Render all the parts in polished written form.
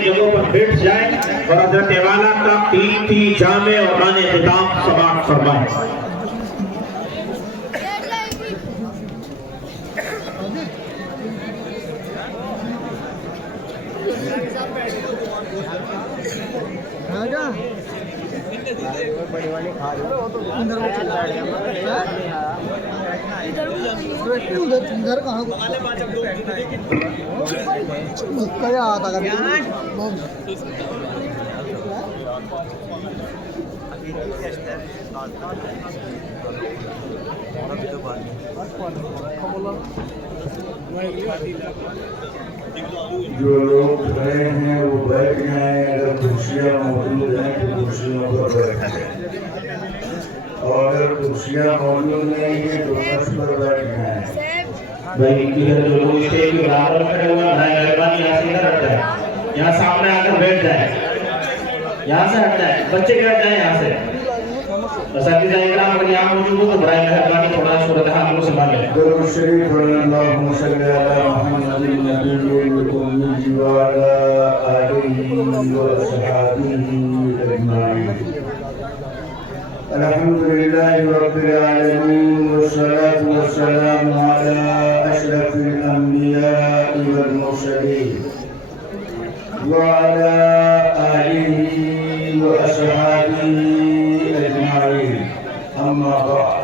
اپنی جگہوں پر بیٹھ جائیں اور حضرت والا کا قیمتی جامع اور مان خطاب سماعت فرمائیں۔ ادھر کہاں کیا آتا جو لوگ کھڑے ہیں وہ بیٹھ جائیں، اگر کرسیاں موجود ہیں تو کرسیوں پر بیٹھ جائیں، اور اگر کرسیاں موجود نہیں ہیں تو فرش پر بیٹھ جائیں۔ بھائی ادھر جو لوگ اسٹیج کے برابر کھڑے ہوئے ہیں بھائی مہربانی یہاں سے ادھر ہٹ جائیں، یہاں سامنے آ کر بیٹھ جائیں، یہاں سے ہٹ جائیں، بچے بیٹھ جائیں یہاں سے۔ اساتذہ اکرام اگر یہاں موجود ہو تو برائے مہربانی تھوڑا صورتحال کو سنبھالیں۔ درود شریف پڑھیں، اللہم صلی علی محمد النبی الأمی وعلی آلہ وصحبہ اجمعین۔ الحمدللہ رب العالمین والصلاة والسلام علی اشرف الانبیاء والمرسلین وعلی آلہ واصحابہ اجمعین، اما بعد۔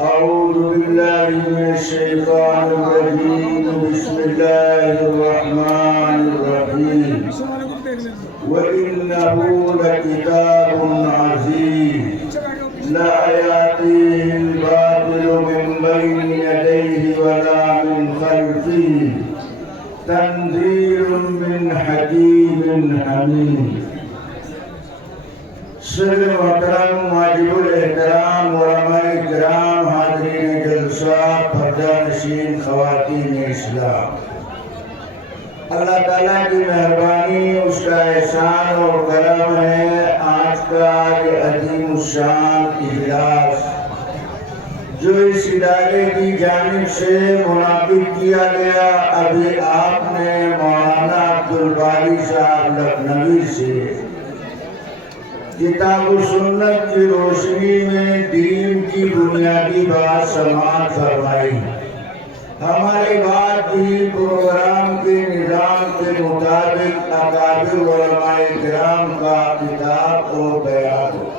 اعوذ باللہ من الشیطان الرجیم، بسم اللہ الرحمن الرحیم، وَإِنَّهُ لَكِتَابٌ عَزِيزٌ لَا يَأْتِيهِ الْبَاطِلُ مِنْ بَيْنِ يَدَيْهِ وَلَا مِنْ خَلْفِهِ تَنزِيلٌ مِنْ حَكِيمٍ حَمِيدٍ۔ صدر محترم، واجب الاحترام علماء کرام، حاضرین جلسہ، پردہ نشین خواتین اسلام، اللہ تعالیٰ کی مہربانی، اس کا احسان اور کرم ہے آج کا یہ عظیم الشان اجلاس جو اس ادارے کی جانب سے منعقد کیا گیا۔ ابھی آپ نے مولانا عبدالباری صاحب لکھنوی سے کتاب و سنت کی روشنی میں دین کی بنیادی بات سماعت فرمائی۔ ہمارے بات بھی پروگرام کے نظام کے مطابق اکابر علماء کرام کا کتاب اور بیان ہو۔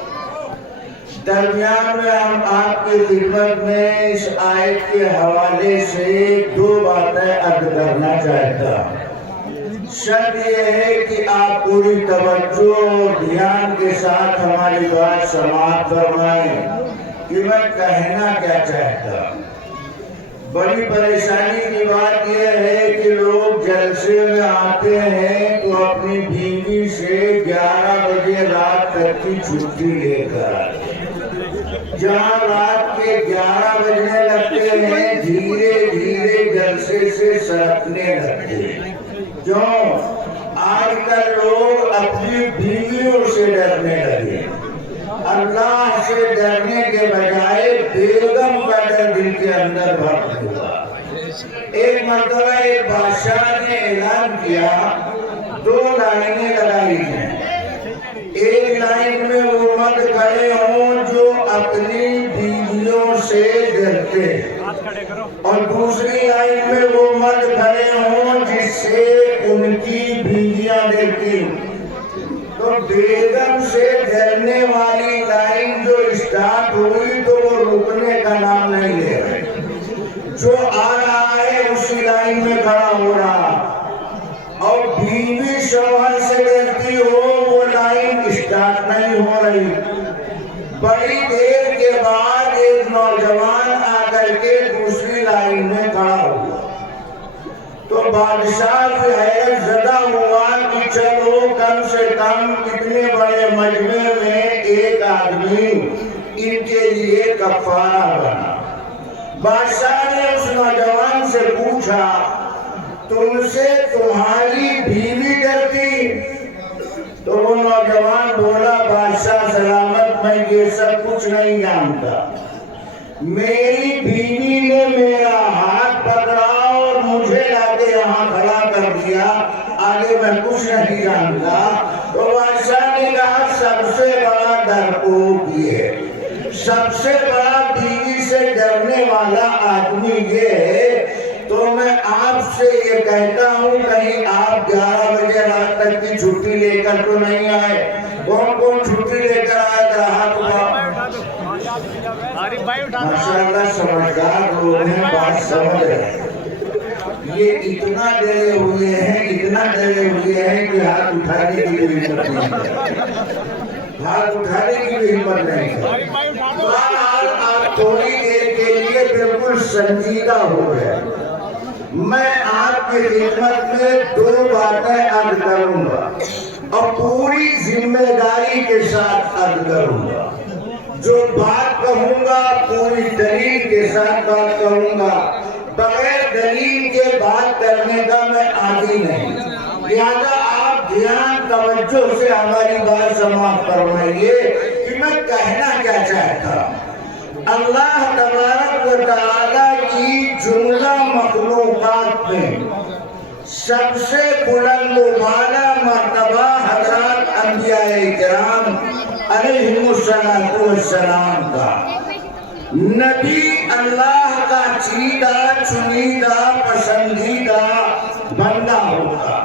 درمیان میں ہم آپ کی خدمت میں اس آیت کے حوالے سے دو باتیں عرض کرنا چاہتا ہوں۔ شرط یہ ہے کہ آپ پوری توجہ اور دھیان کے ساتھ ہماری بات سماعت فرمائیں کہ میں کہنا کیا چاہتا ہوں۔ بڑی پریشانی کی بات یہ ہے کہ لوگ جلسے میں آتے ہیں تو اپنی بیوی سے 11 بجے رات تک کی چھٹی لے کر آتے ہیں۔ جہاں رات کے 11 بجنے لگتے ہیں دھیرے دھیرے جلسے سے سرکنے لگتے ہیں۔ کیوں؟ آج کل لوگ اپنی بیویوں سے ڈرنے لگے۔ اللہ سے ڈرنے کے بجائے بیگم کا ڈر دل کے اندر بھر ہوا۔ ایک مرتبہ ایک بادشاہ نے اعلان کیا، 2 لائنیں لگائی ہیں۔ ایک لائن میں وہ مرد کھڑے ہوں جو اپنی بیویوں سے ڈرتے، اور دوسری لائن میں وہ مرد کھڑے ہوں جس سے ان کی بیویاں ڈرتی۔ تو بیگم سے ڈرنے والی لائن جو اسٹارٹ ہوئی تو وہ رکنے کا نام نہیں لے رہے، جو آ رہا ہے اسی لائن میں کھڑا ہو رہا، اور بیوی شوہر سے ڈرتی ہو وہ لائن اسٹارٹ نہیں ہو رہی۔ بڑی دیر کے بعد ایک نوجوان آ کر کے دوسری لائن میں کھڑا ہوا تو بادشاہ سے حیرت زدہ ہوا کہ چلو کم سے کم اتنے بڑے مجمع میں ایک آدمی ان کے لیے کفارہ بنا۔ بادشاہ نے اس نوجوان سے پوچھا، تم سے تمہاری بیوی ڈرتی؟ تو وہ نوجوان بولا، بادشاہ سلامت، میں یہ سب کچھ نہیں جانتا، میری بیوی نے میرا ہاتھ پکڑا اور مجھے لا کے یہاں کھڑا کر دیا، آگے میں کچھ نہیں جانتا، تو بادشاہ نے کہا سب سے بڑا ڈرپوک یہ، سب سے بڑا بیوی سے ڈرنے والا آدمی یہ ہے، تو میں آپ سے یہ کہتا ہوں کہیں آپ 11 بجے رات تک کی چھٹی لے کر تو نہیں آئے؟ کون کون چھٹی لے کر آئے تھا؟ ہاتھ اٹھاؤ۔ ماشاءاللہ سمجھدار لوگ ہیں، بات سمجھ رہے ہیں۔ یہ اتنا ڈرے ہوئے ہیں، اتنا ڈرے ہوئے ہیں کہ ہاتھ اٹھانے کی بھی ہمت نہیں ہے، ہاتھ اٹھانے کی بھی ہمت نہیں ہے۔ آپ تھوڑی دیر کے لیے بالکل سنجیدہ ہو گئے، میں آپ کی خدمت میں 2 باتیں عرض کروں گا اور پوری ذمہ داری کے ساتھ عرض کروں گا۔ جو بات کہوں گا پوری دلیل کے ساتھ بات کروں گا، بغیر دلیل کے بات کرنے کا میں عادی نہیں، لہذا آپ دھیان توجہ سے ہماری بات سماعت فرمائیے کہ میں کہنا کیا چاہتا ہوں۔ اللہ تبارک و تعالی کی جملہ مخلوقات میں سب سے بلند و بالا مرتبہ حضرات انبیاء کرام علیہم السلام کا، نبی اللہ کا چیدہ چنیدہ پسندیدہ بندہ ہوتا،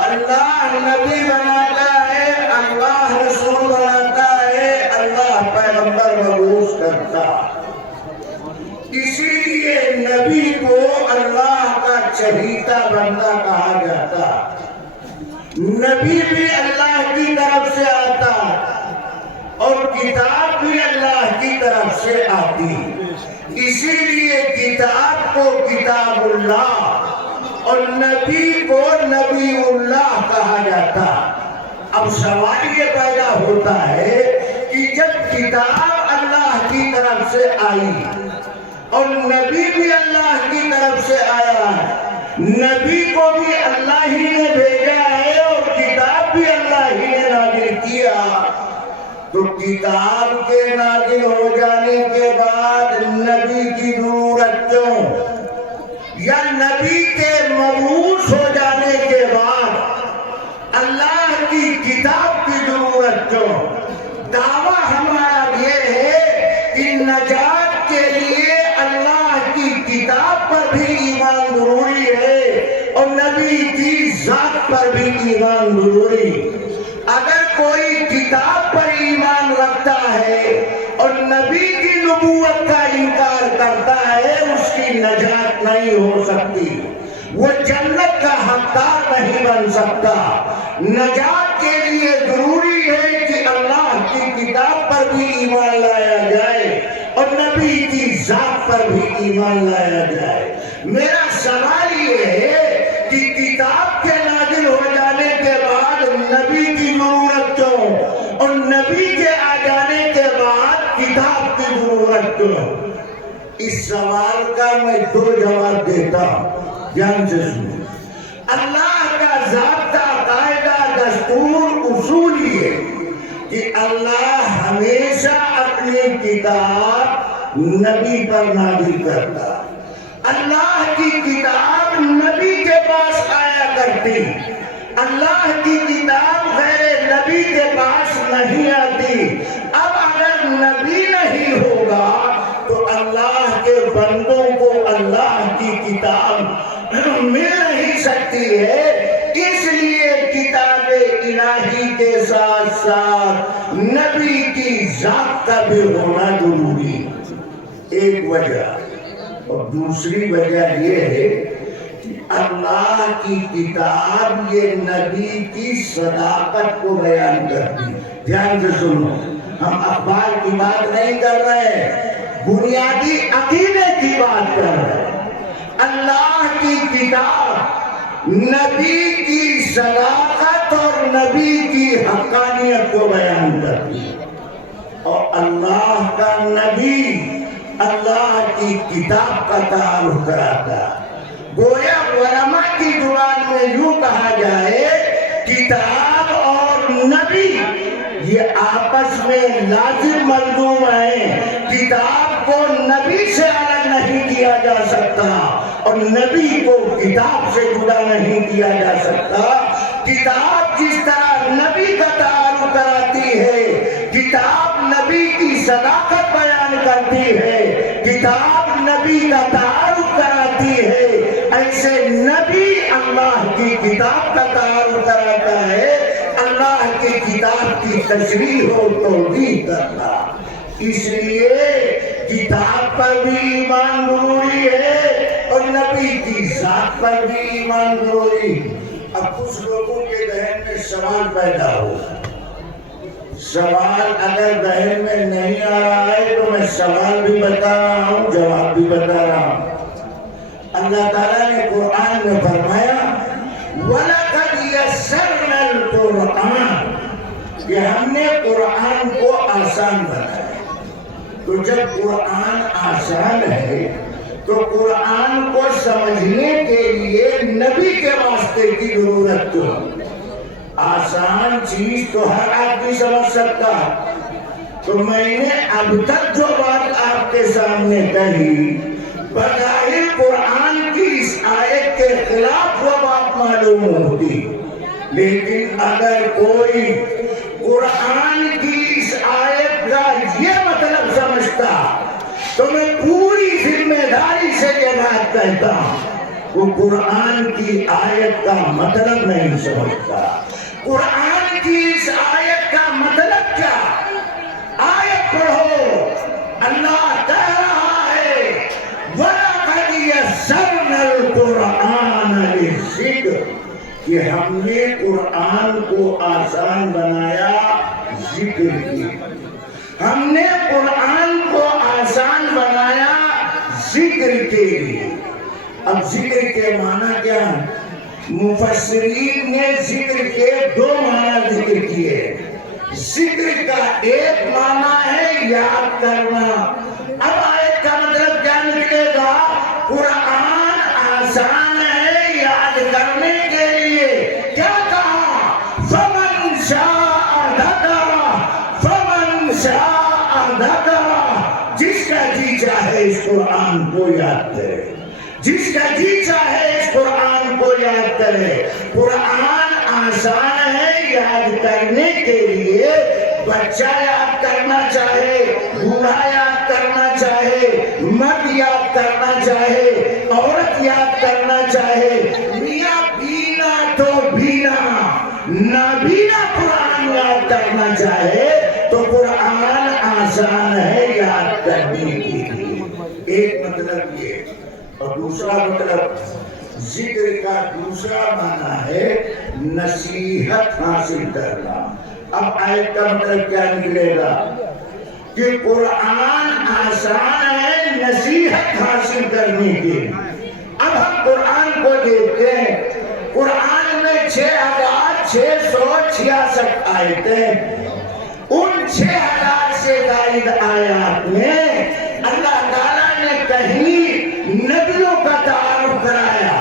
اللہ نبی بناتا ہے، اللہ رسول بناتا ہے، اللہ پیغمبر مبعوث کرتا، اسی لیے نبی کو اللہ کا چہیتا بندہ کہا جاتا، نبی بھی اللہ کی طرف سے آتا اور کتاب بھی اللہ کی طرف سے آتی، اسی لیے کتاب کو کتاب اللہ اور نبی کو نبی اللہ کہا جاتا۔ اب سوال یہ پیدا ہوتا ہے کہ جب کتاب اللہ کی طرف سے آئی اور نبی بھی اللہ کی طرف سے آیا، نبی کو بھی اللہ ہی نے بھیجا ہے اور کتاب بھی اللہ ہی نے نازل کیا، تو کتاب کے نازل ہو جانے کے بعد نبی کی ضرورت کیوں؟ یا نبی کے مبعوث ہو جانے کے بعد اللہ کی کتاب کی ضرورت کیوں؟ دعویٰ ہمارا یہ ہے کہ نجات کے لیے اللہ کی کتاب پر بھی ایمان ضروری ہے اور نبی کی ذات پر بھی ایمان ضروری۔ اگر کوئی کتاب پر ایمان رکھتا ہے اور نبی کی نبوت کا انکار کرتا ہے، اس کی نجات نہیں ہو سکتی، وہ جنت کا حقدار نہیں بن سکتا۔ نجات کے لیے ضروری ہے کہ اللہ کی کتاب پر بھی ایمان لایا جائے اور نبی کی ذات پر بھی ایمان لایا جائے۔ میرا سوال یہ ہے کہ کتاب کے نازل ہو جانے کے بعد نبی کی ضرورت کیوں اور نبی کے آ جانے کے بعد کتاب کی ضرورت کیوں؟ اس سوال کا میں 2 جواب دیتا ہوں، دھیان سے سنو۔ اللہ کا ضابطہ، قاعدہ، دستور، اصول یہ کہ اللہ ہمیشہ اپنی کتاب نبی پر نازل کرتا، اللہ کی کتاب نبی کے پاس آیا کرتی، اللہ کی کتاب غیر نبی کے پاس نہیں آتی۔ اب اگر نبی نہیں ہوگا تو اللہ کے بندوں کو اللہ کی کتاب مل نہیں سکتی ہے، اس لیے کتاب الہی کے ساتھ ساتھ نبی کی ذات کا بھی ہونا ضروری، ایک وجہ۔ اور دوسری وجہ یہ ہے کہ اللہ کی کتاب یہ نبی کی صداقت کو بیان کرتی۔ دھیان سے سنو، ہم اخبار کی بات نہیں کر رہے، بنیادی عقیدے کی بات کر رہے ہیں۔ اللہ کی کتاب نبی کی صداقت اور نبی کی حقانیت کو بیان کرتی ہے، اور اللہ کا نبی اللہ کی کتاب کا تعارف کراتا ہے۔ گویا علماء کی زبان میں یوں کہا جائے، کتاب اور نبی یہ آپس میں لازم ملزوم ہیں. کتاب کو نبی سے الگ نہیں کیا جا سکتا اور نبی کو کتاب سے جدا نہیں کیا جا سکتا. کتاب جس طرح نبی کا تعارف کراتی ہے، کتاب نبی کی صداقت بیان کرتی ہے، کتاب نبی کا تعارف کراتی ہے، ایسے نبی اللہ کی کتاب کا تعارف کراتا ہے. اللہ کی کتاب کی تشریح و توضیح کرتا. اس لیے کتاب پر بھی ایمان ضروری ہے اور نبی کی ذات پر بھی ایمان ضروری. اب کچھ لوگوں کے ذہن میں سوال پیدا ہو. سوال اگر ذہن میں نہیں آ رہا ہے تو میں سوال بھی بتا رہا ہوں، جواب بھی بتا رہا ہوں. اللہ تعالیٰ نے قرآن میں فرمایا وَلَقَدْ يَسَّرْنَا الْقُرْآنَ، کہ ہم نے قرآن کو آسان بنایا. تو جب قرآن آسان ہے تو قرآن کو سمجھنے کے لیے نبی کے واسطے کی ضرورت تو. آسان چیز تو ہر آدمی سمجھ سکتا. تو میں نے اب تک جو بات آپ کے سامنے کہی بظاہر قرآن کی اس آیت کے خلاف وہ بات معلوم ہوتی، لیکن اگر کوئی قرآن کی اس آیت کا یہ مطلب سمجھتا تو میں پوری ذمہ داری سے یہ بات کہتا ہوں وہ قرآن کی آیت کا مطلب نہیں سمجھتا. قرآن کی اس آیت کا مطلب کیا؟ آیت پڑھو. اللہ کہہ رہا ہے وَلَقَدْ يَسَّرْنَا الْقُرْآنَ لِلذِّكْرِ، کہ ہم نے قرآن کو آسان بنایا ذکر کی. ہم نے قرآن کو آسان بنایا ذکر کے لیے. اب ذکر کے معنی کیا ہے؟ مفسرین نے ذکر کے دو معنی ذکر کیے. ذکر کا ایک معنی ہے یاد کرنا. اب آیت کا مطلب کیا نکلے گا؟ قرآن آسان ہے یاد کرنے کے لیے. کیا کہا؟ فَمَنْ شَاءَ ذَكَرَهُ فَمَنْ شَاءَ ذَكَرَهُ، جس کا جی چاہے اس قرآن کو یاد کرے، جس کا جی چاہے اس قرآن کو یاد کرے. قرآن آسان ہے یاد کرنے کے لیے. بچہ یاد کرنا چاہے، بوڑھا یاد کرنا چاہے، مرد یاد کرنا چاہے، عورت یاد کرنا چاہے، میاں بینا تو بینا، نابینا قرآن یاد کرنا چاہے تو قرآن آسان ہے یاد کرنے کے لیے. ایک مطلب یہ. اور دوسرا مطلب ذکر کا دوسرا معنی ہے نصیحت حاصل کرنا. اب آیت کا مطلب کیا نکلے گا؟ کہ قرآن آسان ہے نصیحت حاصل کرنے کے. اب ہم قرآن کو دیکھتے ہیں. قرآن میں 6666 آیتیں. ان 6000 سے زائد آیات میں اللہ تعالیٰ نے کہیں نبیوں کا تعارف کرایا،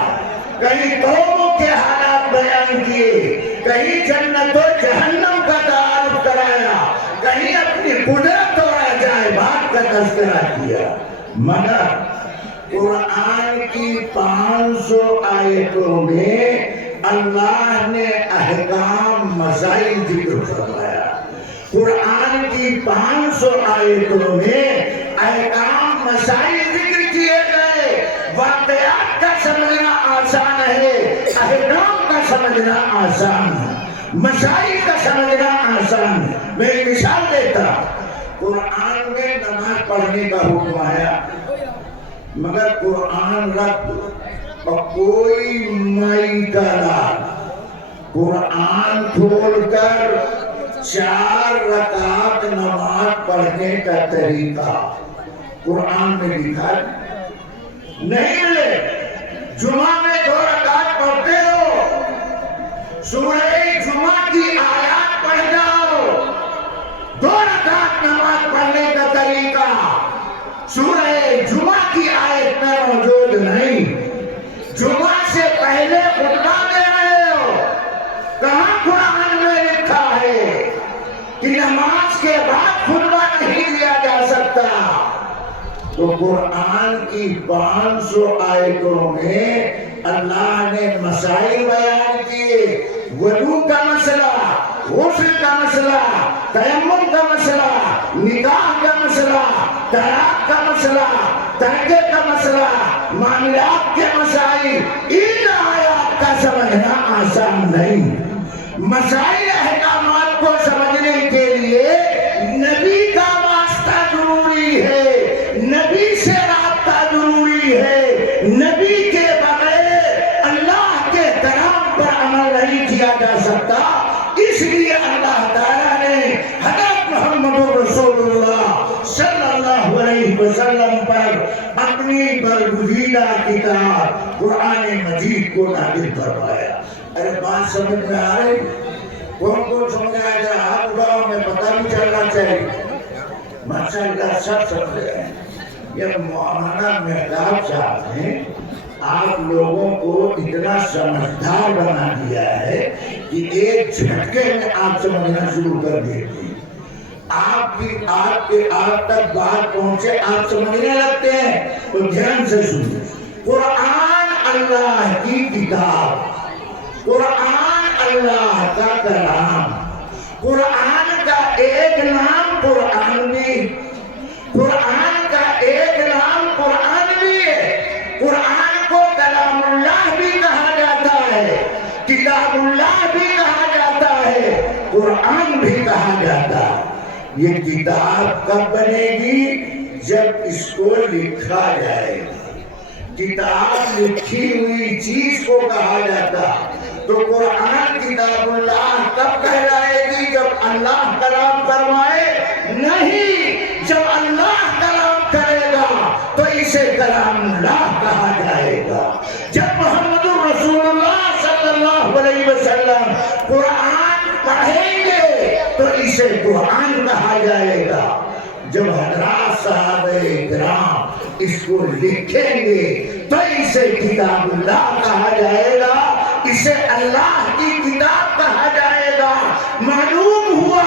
کہیں قوموں کے حالات بیان کیے، کہیں جنت و جہنم کا تعارف کرایا، کہیں اپنی قدرت اور عجائبات کا تذکرہ کیا. مگر قرآن کی 500 آیتوں میں اللہ نے احکام مسائل ذکر فرمایا. قرآن کی 500 آیتوں میں احکام مسائل ذکر کیے گئے. واقعات کا سمجھنا آسان ہے، احکام کا سمجھنا آسان ہے، مسائل کا سمجھنا آسان ہے. میں ایک مثال دیتا. قرآن میں نماز پڑھنے کا حکم آیا، مگر قرآن رکھ اور کوئی مائی کا لال قرآن کھول کر 4 رکعت نماز پڑھنے کا طریقہ قرآن میں لکھا نہیں ملے. جمعہ میں 2 رکعت پڑھتے ہو، سورہ جمعہ کی آیات پڑھ جاؤ. 2 رکعت نماز پڑھنے کا طریقہ سورہ جمعہ کی آیت میں موجود نہیں. جمعہ سے پہلے خطبہ دے رہے ہو، کہاں قرآن میں لکھا ہے؟ کہ نماز کے بعد خطبہ نہیں دیا جا سکتا، تو قرآن کی 500 آیتوں میں اللہ نے مسائل بیان کیے، وضو کا مسئلہ، غسل کا مسئلہ، تیمم کا مسئلہ، نکاح کا مسئلہ، طلاق کا مسئلہ، ترکے کا مسئلہ، معاملات کے مسائل۔ ان آیات کا سمجھنا آسان نہیں۔ مسائل احکامات کو سمجھنے کے لیے نبی کا واسطہ ضروری ہے، نبی سے رابطہ ضروری ہے، نبی کے بغیر اللہ کے کلام پر عمل نہیں کیا جا سکتا۔ اس لیے اللہ تعالیٰ نے حضرت محمد رسول اللہ صلی اللہ علیہ وسلم پر اپنی برگزیدہ کتاب قرآن مجید کو نازل فرمایا۔ ارے بات سمجھ میں آ رہی؟ کون سمجھ آئے گا؟ ہاتھ اٹھاؤ، میں پتہ بھی چلنا چاہیے۔ ماشاءاللہ سب سمجھ رہے ہیں۔ یہ مولانا مہتاب صاحب نے آپ لوگوں کو اتنا سمجھدار بنا دیا ہے کہ ایک جھٹکے میں آپ سمجھنا شروع کر دیتے ہیں۔ آپ بھی آپ تک بات پہنچے، آپ سمجھنے لگتے ہیں۔ تو دھیان سے سنیں، قرآن اللہ کی کتاب، قرآن اللہ کا کلام، قرآن کا ایک نام قرآن بھی، قرآن کا ایک نام قرآن بھی ہے۔ قرآن کو کلام اللہ بھی کہا جاتا ہے، کتاب اللہ بھی کہا جاتا ہے، قرآن بھی کہا جاتا ہے۔ یہ کتاب کب بنے گی؟ جب اس کو لکھا جائے گا۔ کتاب لکھی ہوئی چیز کو کہا جاتا، تو قرآن کتاب اللہ کب کہلائے گی؟ جب اللہ کلام فرمائے؟ نہیں، جب اللہ کلام کرے گا تو اسے کلام اللہ کہا جائے گا۔ جب محمد رسول اللہ صلی اللہ علیہ وسلم قرآن پڑھیں گے تو اسے قرآن کہا جائے گا۔ جب حضرات صحابہ کرام اس کو لکھیں گے تو اسے کتاب اللہ کہا جائے گا، اسے اللہ کی کتاب کہا جائے گا۔ معلوم ہوا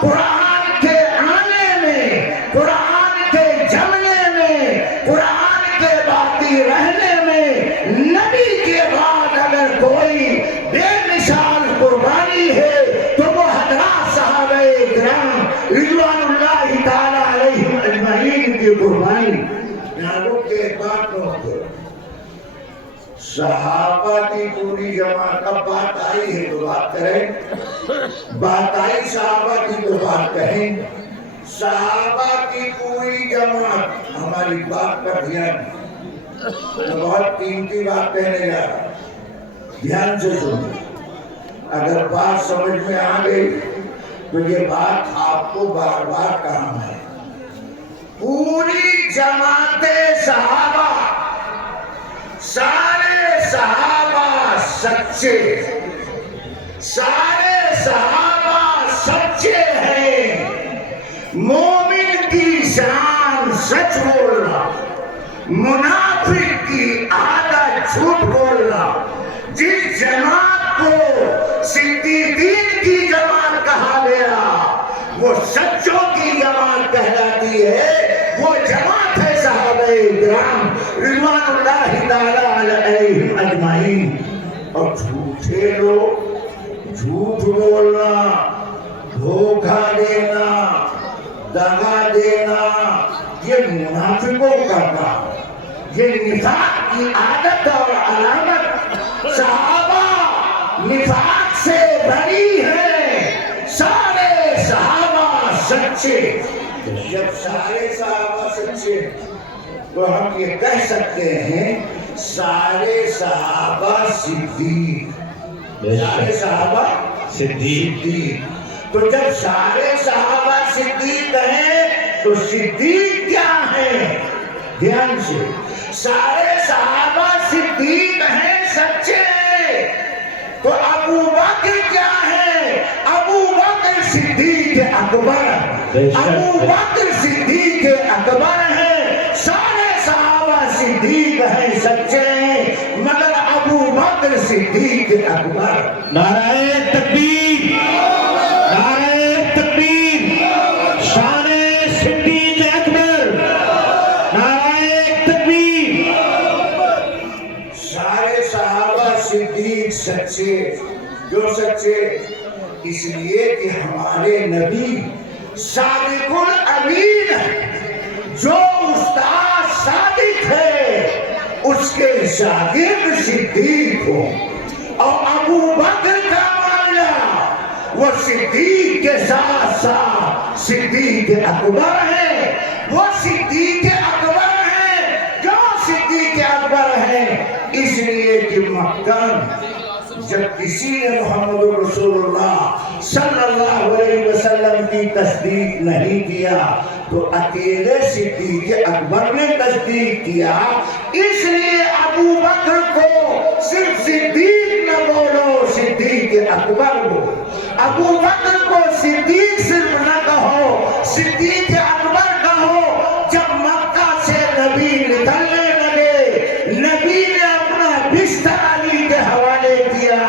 قرآن کے آنے میں، قرآن کے جمنے میں، قرآن کے باقی رہنے میں نبی کے بعد اگر کوئی بے مثال قربانی ہے تو وہ حضرات صحابہ کرام رضوان اللہ تعالی علیہم اجمعین کی قربانی۔ یہاں کے بات نوٹ کرو، صحابہ کی پوری جماعت، اب بات آئی ہے تو بات کریں، بات آئی صحابہ کی تو بات کہیں۔ صحابہ کی پوری جماعت، ہماری بات پر دھیان، میں بہت قیمتی بات کہنے جا رہا ہوں، دھیان سے سنیں۔ اگر بات سمجھ میں آ گئی تو یہ بات آپ کو بار بار کام ہے۔ پوری جماعت صحابہ، سارے صحابہ سچے، سارے صحابہ سچے ہیں۔ مومن کی شان سچ بولنا، منافق کی عادت جھوٹ بولنا۔ جس جماعت کو صدیقین کی جماعت کہا گیا وہ سچوں کی جماعت کہلاتی ہے، وہ جماعت ہے صحابہ کرام رضوان اللہ تعالی علیہم اجمعین۔ اور جھوٹے لوگ جھوٹ بولنا، دھوکہ دینا، دغا دینا، یہ منافقوں کا کام، یہ نفاق کی عادت اور علامت۔ صحابہ نفاق سے بری ہے، سارے صحابہ سچے۔ جب سارے صحابہ سچے تو ہم یہ کہہ سکتے ہیں سارے صحابہ صدیق، سارے صحابہ صدیق۔ تو جب سارے صحابہ صدیق ہیں تو صدیق کیا ہیں؟ دھیان سے، سارے صحابہ صدیق ہیں، سچے ہیں، تو ابو بکر کیا ہے؟ ابو بکر صدیق اکبر، ابو بکر صدیق اکبر ہے۔ سارے صحابہ صدیق ہیں، سچے ہیں، مگر ابو بکر صدیق اکبر۔ نعرہ تکبیر، نعرہ تکبیر۔ سچے، اس لیے کہ ہمارے نبی صادق الامین ہے۔ جو استاد صادق ہے اس کے شاگرد صدیق ہو، اور ابو بکر کا معاملہ وہ صدیق کے ساتھ ساتھ صدیق اکبر ہے، وہ صدیق اکبر ہے۔ کیوں صدیق اکبر ہے؟ اس لیے کہ مکہ جب کسی نے محمد رسول اللہ صلی اللہ علیہ وسلم کی تصدیق نہیں کیا تو اکیلے صدیق اکبر نے تصدیق کیا، اس لیے ابو بکر کو صرف صدیق نہ بولو، صدیق اکبر بولو۔ ابو بکر کو صدیق صرف نہ کہو، صدیق اکبر کہو۔ جب مکہ سے نبی نکلنے لگے، نبی نے اپنا بستر علی کے حوالے کیا،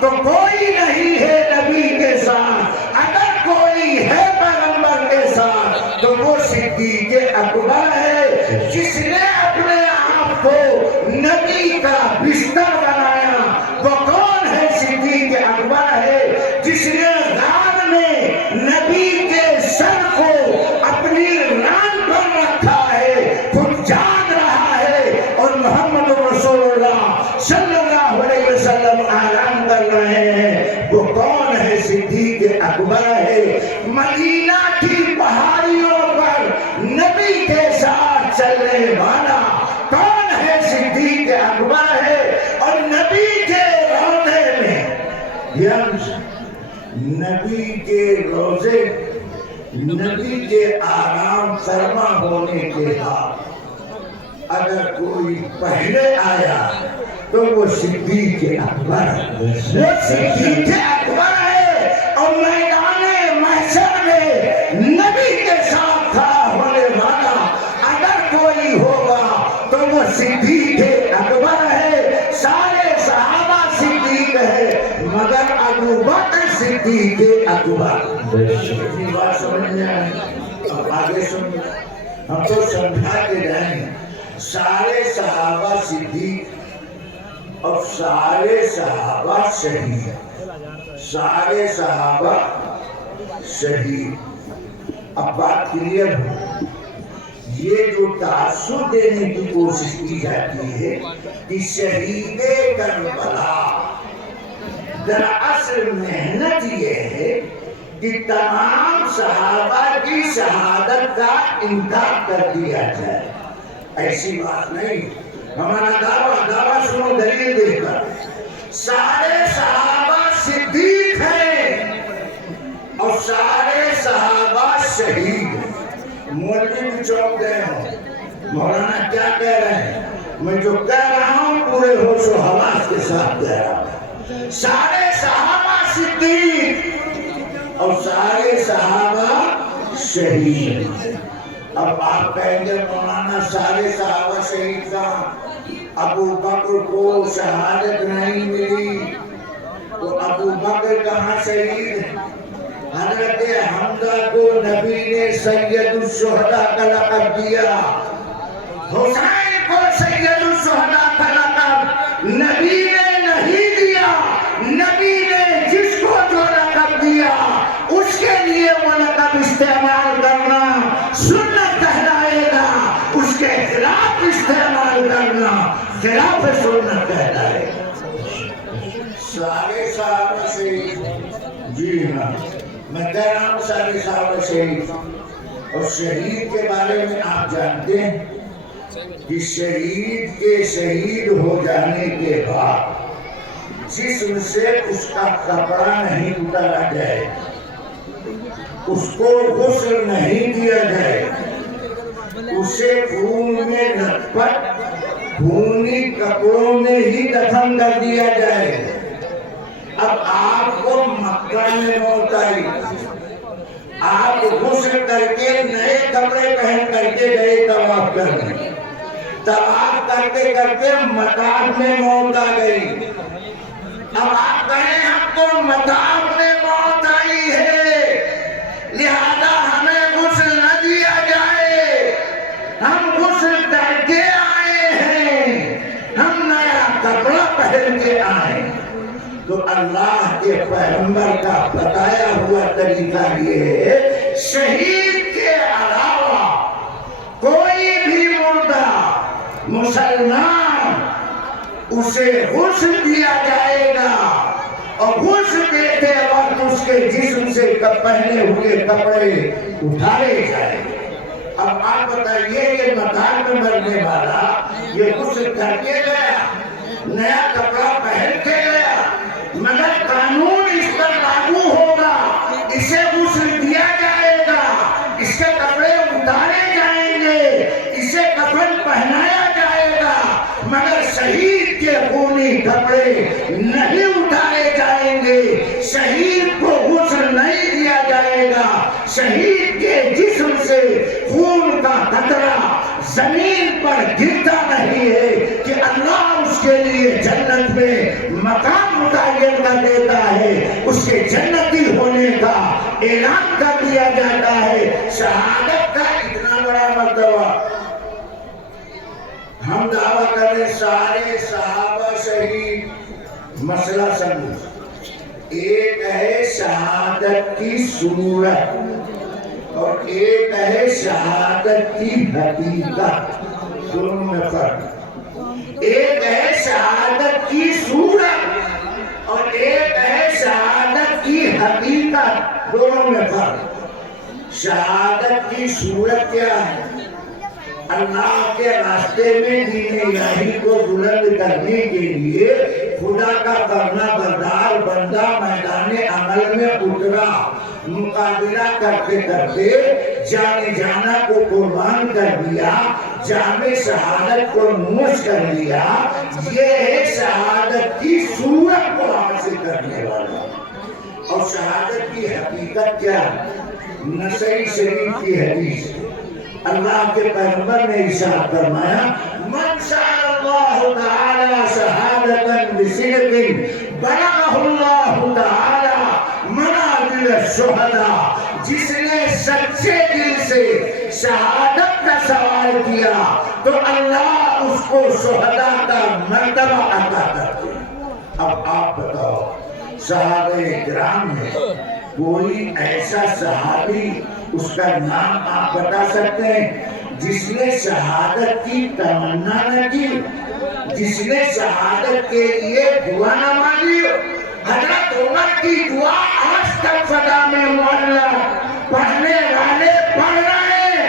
تو کوئی نہیں ہے نبی کے ساتھ، اگر کوئی ہے پیغمبر کے ساتھ تو وہ صدیق اکبر ہے، جس نے اپنے آپ کو نبی کا بستر بنایا۔ وہ کون ہے؟ صدیق اکبر ہے، جس نے غار میں نبی کے سر کو اپنی ران پر رکھا ہے، خود جاگ رہا ہے اور محمد رسول اللہ صلی اللہ علیہ وسلم آرام کر رہے ہیں۔ وہ کون ہے؟ صدیق اکبر ہے۔ مدینہ کی پہاڑیوں پر نبی کے ساتھ چلنے والا کون ہے؟ صدیق اکبر ہے۔ اور نبی کے روضے میں، نبی کے روضے، نبی کے آرام فرما ہونے کے بعد اگر کوئی پہلے آیا تو وہ صدیق اکبر ہے، وہ صدیق اکبر ہے۔ اور میدان محشر میں نبی کے ساتھ کھڑا ہونے والا اگر کوئی ہوگا تو وہ صدیق اکبر ہے۔ سارے صحابہ صدیق ہے مگر ابو بکر صدیق اکبر۔ یہ بات سمجھ میں آئی؟ اب آگے سن، ہم تو سمجھا کے جائیں۔ سارے صحابہ صدیق اور سارے صحابہ شہید، سارے صحابہ شہید۔ اب بات کلیئر ہو، یہ جو تعصب دینے کی کوشش کی جاتی ہے کہ شہید کربلا، دراصل محنت یہ ہے کہ تمام صحابہ کی شہادت کا انکار کر دیا جائے۔ ایسی بات نہیں، ہمارا دعویٰ سنو دلیل دے کر۔ سارے صحابہ صدیق ہیں اور سارے صحابہ شہید ہیں۔ مولوی بھی چوک گئے ہوں، مولانا کیا کہہ رہے ہیں؟ میں جو کہہ رہا ہوں پورے ہوش و حواس کے ساتھ کہہ رہا ہوں۔ سارے صحابہ صدیق اور سارے صحابہ شہید۔ اب آپ کہیں گے مولانا سارے صحابہ شہید کا، ابو بکر کو شہادت نہیں ملی تو ابو بکر کہاں شہید ہے؟ حضرت حمزہ کو نبی نے سید الشہداء کا لقب دیا، حسین کو سید الشہداء کا لقب نبی نے نہیں دیا۔ نبی نے جس کو جو لقب دیا اس کے لیے وہ لقب استعمال کرنا سنت کہلائے گا، اس کے خلاف استعمال کرنا خلاف سنت کہلائے گا۔ سارے صحابہ شہید، جی ہاں میں کہہ رہا ہوں سارے صحابہ شہید۔ اور شہید کے بارے میں آپ جانتے ہیں کہ شہید کے شہید ہو جانے کے بعد جسم سے اس کا کپڑا نہیں اتارا جائے، اس کو غسل نہیں دیا جائے، اسے خون میں لت پت خونی کپڑوں میں ہی دفن کر دیا جائے۔ اب آپ کو مکہ میں موت آئی، آپ غسل کر کے نئے کپڑے پہن کر کے گئے طواف کرنے، طواف کرتے کرتے مطاف میں موت آ گئی۔ اب آپ کہیں ہم کو مطاف میں موت آئی ہے لہذا ہمیں غسل نہ دیا جائے، ہم غسل کر کے آئے ہیں، ہم نیا کپڑا پہن کے آئے، تو اللہ کے پیغمبر کا بتایا ہوا طریقہ یہ ہے، شہید کے علاوہ کوئی بھی مردہ مسلمان اسے غسل دیا جائے گا، اور غسل دیتے وقت اس کے جسم سے پہنے ہوئے کپڑے اٹھائے جائیں گے۔ اب آپ بتائیے یہ مکان میں مرنے والا یہ غسل کر کے گیا، نیا کپڑا پہن کے گیا، مگر قانون اس پر لاگو ہوگا، اسے غسل دیا جائے گا، اس کے کپڑے اتارے جائیں گے، اسے کفن پہنایا جائے گا، مگر شہید کے خونی کپڑے نہیں اتارے جائیں گے، شہید کو غسل نہیں دیا جائے گا، شہید کے جسم سے خون کا قطرہ زمین پر گرتا نہیں ہے کہ اللہ اس کے لیے جنت میں مقام متعین کر دیتا ہے، اس کے جنتی ہونے کا اعلان کر دیا جاتا ہے۔ شہادت کا اتنا بڑا مرتبہ، ہم دعویٰ کریں سارے صحابہ شہید، مسئلہ سمجھو، ایک ہے شہادت کی صورت اور ایک ہے شہادت کی حقیقت، دونوں میں فرق، ایک ہے شہادت کی صورت اور ایک ہے شہادت کی حقیقت، دونوں میں فرق۔ شہادت کی صورت کیا ہے؟ اللہ کے راستے میں دین الہی کو بلند کرنے کے لیے خدا کا فرما بردار بندہ میدان عمل میں اترا، مقابلہ کرتے کرتے جانے جانا کو قربان کر دیا، جامع شہادت کو نوش کر لیا، یہ ہے شہادت کی صورت کو حاصل کرنے والا۔ اور شہادت کی حقیقت کیا ہے؟ نسائی شریف کی حدیث، اللہ کے پیغمبر نے ارشاد فرمایا، من شاء اللہ تعالی شہادتا بصدق بلغہ اللہ تعالی منازل الشہداء، جس نے سچے دل سے شہادت کا سوال کیا تو اللہ اس کو شہداء کا مرتبہ عطا کرتے ہیں۔ اب آپ بتاؤ، صحابہ کرام میں کوئی ایسا صحابی اس کا نام آپ بتا سکتے ہیں جس نے شہادت کی تمنا نہ کی، جس نے شہادت کے لیے دعا نہ مانگی؟ حضرت عمر کی دعا آج تک فضا میں معلق، پڑھنے والے پڑھ رہے ہیں،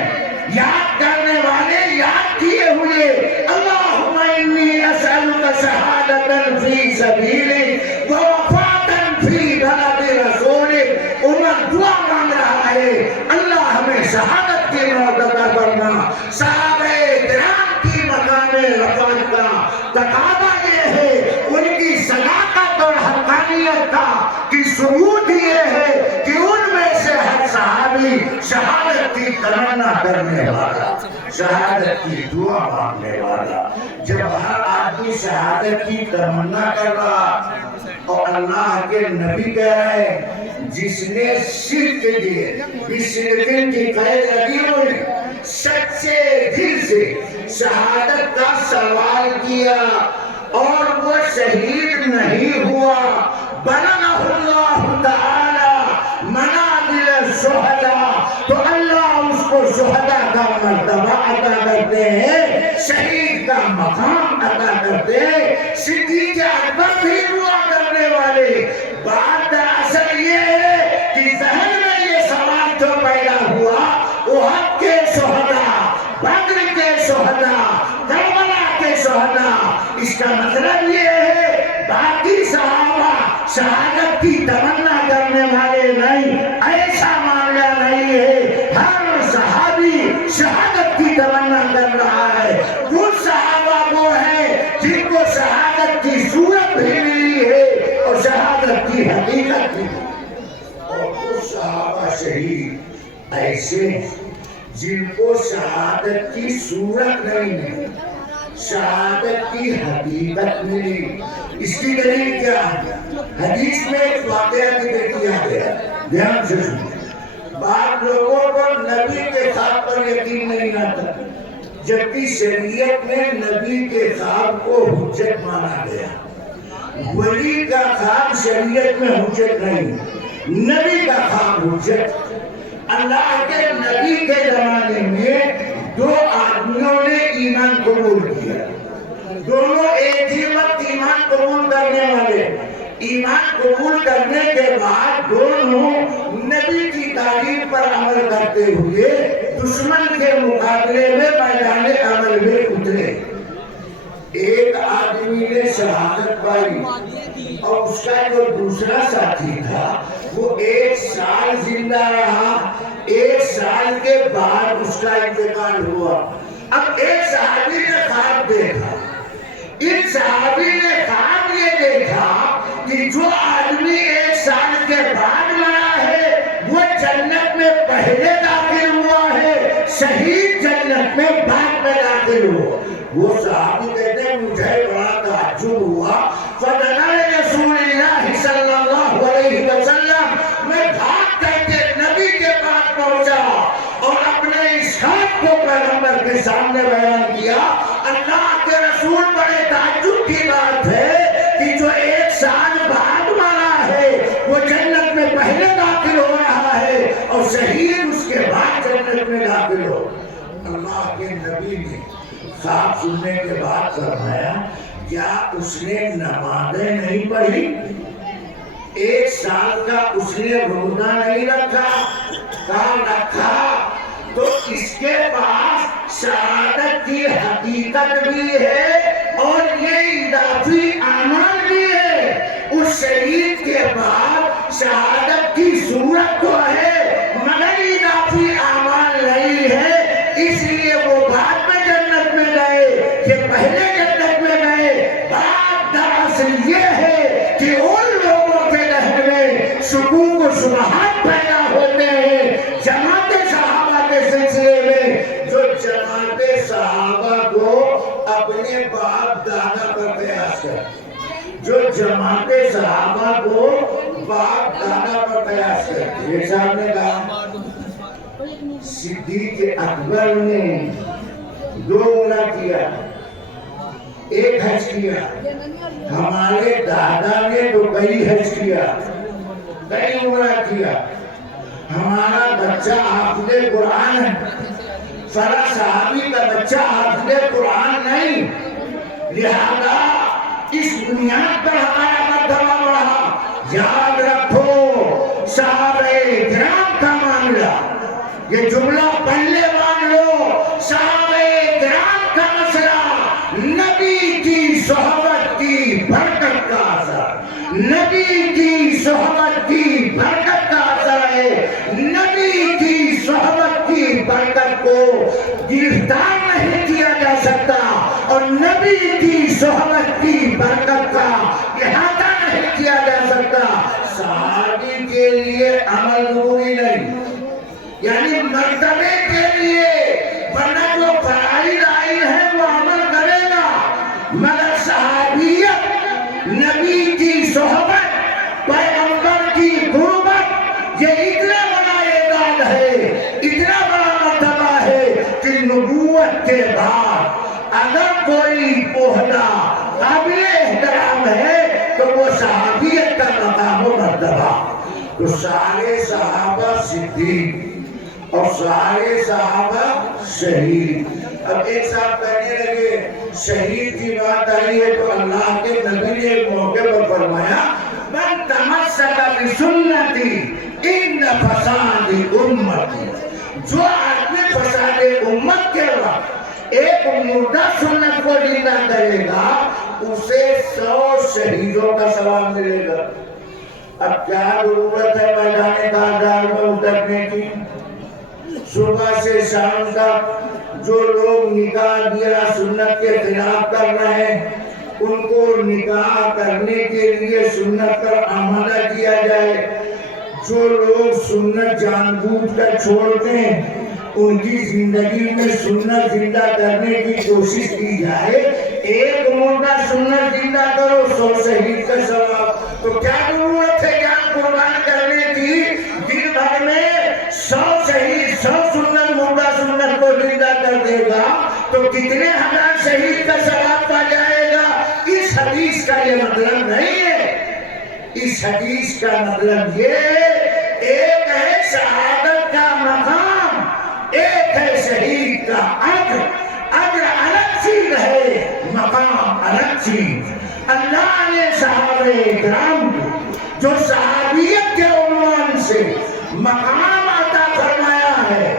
یاد کرنے والے یاد کیے ہوئے، اللہم انی اسألک شہادتا فی سبیلک ووفاتا فی بلد رسولک۔ عمر دعا مانگ رہا ہے، اللہ ہمیں شہادت کی موت عطا فرما۔ صحابہ کرام کی مقام رفعت کا تقاضا یہ ہے، ان کی صداقت اور حقانیت کا کہ ثبوت یہ ہے کہ ان میں سے ہر صحابی شہادت کی تمنا کرنے والا، شہادت کی دعا مانگنے والا۔ جب ہر آدمی شہادت کی تمنا کر رہا اور اللہ کے نبی کہہ رہے ہیں، جس نے صدق دیے، بصدقین کی قید لگی ہوئی، سچے دل سے شہادت کا سوال کیا اور وہ شہید نہیں ہوا، بلغہ اللہ تعالی منازل الشہداء، تو اللہ اس کو شہداء کا مرتبہ عطا کرتے ہیں، شہید کا مقام عطا کرتے ہیں۔ صدیق اکبر بھی دعا کرنے والے۔ بات دراصل یہ ہے کہ ذہن میں یہ سوال جو پیدا ہوا، احد کے شہداء، بدر کے شہداء، کربلا کے شہداء، اس کا مطلب یہ ہے باقی صحابہ شہادت کی تمنا کرنے والے نہیں، ایسا معاملہ نہیں ہے، ہر صحابی شہادت کی تمنا کر رہا ہے۔ کچھ صحابہ وہ ہیں جن کو شہادت کی صورت بھی ملی ہے اور شہادت کی حقیقت بھی، اور کچھ صحابہ شہید ایسے جن کو شہادت کی صورت نہیں ملی، شہادت کی حقیقت ملی۔ اس کی دلیل کیا ہے؟ حدیث میں ایک واقعہ ذکر کیا گیا، دھیان سے سنیں۔ بعض لوگوں کو نبی کے خواب پر یقین نہیں آتا، جبکہ شریعت میں نبی کے خواب کو حجت مانا گیا۔ ولی کا خواب شریعت میں حجت نہیں، نبی کا خواب حجت۔ اللہ کے نبی کے زمانے میں دو آدمیوں نے ایمان قبول کیا، دونوں ایک ہی وقت ایمان قبول کرنے والے۔ ایمان قبول کرنے کے بعد دونوں نبی کی تعلیم پر عمل کرتے ہوئے دشمن کے مقابلے میں میدان عمل میں اترے۔ ایک آدمی نے شہادت پائی اور اس کا جو دوسرا ساتھی تھا وہ 1 سال زندہ رہا۔ 1 سال کے بعد اس کا انتقال ہوا۔ اب ایک صحابی نے خواب دیکھا، ان صحابی نے خواب یہ دیکھا کہ جو آدمی 1 سال کے بعد مرا ہے وہ جنت میں پہلے داخل ہوا ہے، شہید جنت میں بعد میں داخل ہوا۔ وہ صحابی کہتے ہیں مجھے بڑا تعجب ہوا، فَدَنَا رسول اللہ صلی اللہ علیہ وسلم، میں بھاگ کر کے نبی کے پاس پہنچا اور اپنے اس خواب کو پیغمبر کے سامنے بیان کیا۔ اللہ کے رسول بڑے تعجب کی بات ہے کہ جو 1 سال بعد مارا ہے وہ جنت میں پہلے داخل ہو رہا ہے اور شہید اس کے بعد جنت میں داخل ہو۔ اللہ کے نبی نے خواب سننے کے بعد فرمایا کیا اس نے نمازیں نہیں پڑھی؟ 1 سال کا اس نے روزہ نہیں رکھا؟ کہا رکھا، تو اس کے پاس شہادت کی حقیقت بھی ہے اور یہ اضافی اعمال بھی ہے۔ اس شہید کے بعد شہادت کی صورت تو ہے مگر اضافی اعمال نہیں ہے، اس لیے وہ بعد میں جنت میں گئے، یہ پہلے جنت میں گئے۔ بات دراصل یہ ہے کہ ان لوگوں کے ذہن میں شکوک و شبہات پیدا ہوتے ہیں جماعت صحابہ کے سلسلے میں، جو جماعت صحابہ کو اپنے باپ دادا پر قیاس کرتے، جو جماعت صحابہ کو باپ دادا پر قیاس کرتے۔ ایک صاحب نے کہا صدیق اکبر نے 2 عمرہ کیا، 1 حج کیا، ہمارے دادا نے تو کئی حج کیا، کئی عمرہ کیا، ہمارا بچہ حافظ قرآن ہے، فلاں صحابی کا بچہ حافظ قرآن نہیں، لہذا اس بنیاد پر ہمارا مرتبہ بڑھا۔ یاد رکھو صحابہ کرام کا معاملہ، یہ جملہ پہلے مان لو، صحابہ کرام کا مسئلہ نبی کی صحبت کی برکت کا اثر، نبی کی صحبت کی برکت کا اثر ہے۔ نبی کی صحبت کی برکت کو گرفتار نہیں کیا جا سکتا اور نبی کی صحبت کی برکت کا احاطہ نہیں کیا جا سکتا۔ صحابی کے لیے عمل ضروری نہیں، یعنی مرتبے کے لیے، ورنہ جو فرائض آئی ہے وہ عمل کرے گا، مگر صحابیت، نبی کی صحبت، پیغمبر کی قربت، یہ اتنا بڑا اعزاز ہے، اتنا بڑا مرتبہ ہے کہ نبوت کے بعد اگر کوئی عہدہ قابل احترام ہے تو وہ صحابیت کا مقام و مرتبہ۔ تو سارے صحابہ صدیق اور سارے صحابہ شہید۔ اب ایک صاحب کہنے لگے شہید کی بات آئی ہے تو اللہ کے نبی نے ایک موقع پر فرمایا من تمسک بسنتی ان فساد امتی، جو آدمی فساد امت کے وقت ایک مردہ سنت کو زندہ کرے گا اسے 100 شہیدوں کا ثواب ملے گا۔ اب کیا ضرورت ہے میدان کارگار میں اترنے کی؟ صبح سے شام تک جو لوگ نکاح دیا سنت کے خلاف کر رہے ہیں ان کو نکاح کرنے کے لیے سنت پر آمادہ کیا جائے۔ جو لوگ سنت جان بوجھ کر چھوڑتے ہیں ان کی زندگی میں سنت زندہ کرنے کی کوشش کی جائے۔ ایک مردہ سنت زندہ کرو 100 شہید کا ثواب، تو کیا ضرورت ہے جان قربان کرنے کی؟ دن بھر میں 100 شہید 100 سنت مردہ سنت کو زندہ کر دے گا تو کتنے ہزار شہید کا ثواب پا جائے گا۔ اس حدیث کا یہ مطلب نہیں ہے. اس حدیث کا مطلب یہ ہے ایک ہے شہادت کا مقام, ایک ہے شہید کا اجر. اجر الگ چیز ہے, مقام الگ چیز. اللہ نے صحابہ کرام کو جو صحابیت کے عنوان سے مقام عطا فرمایا ہے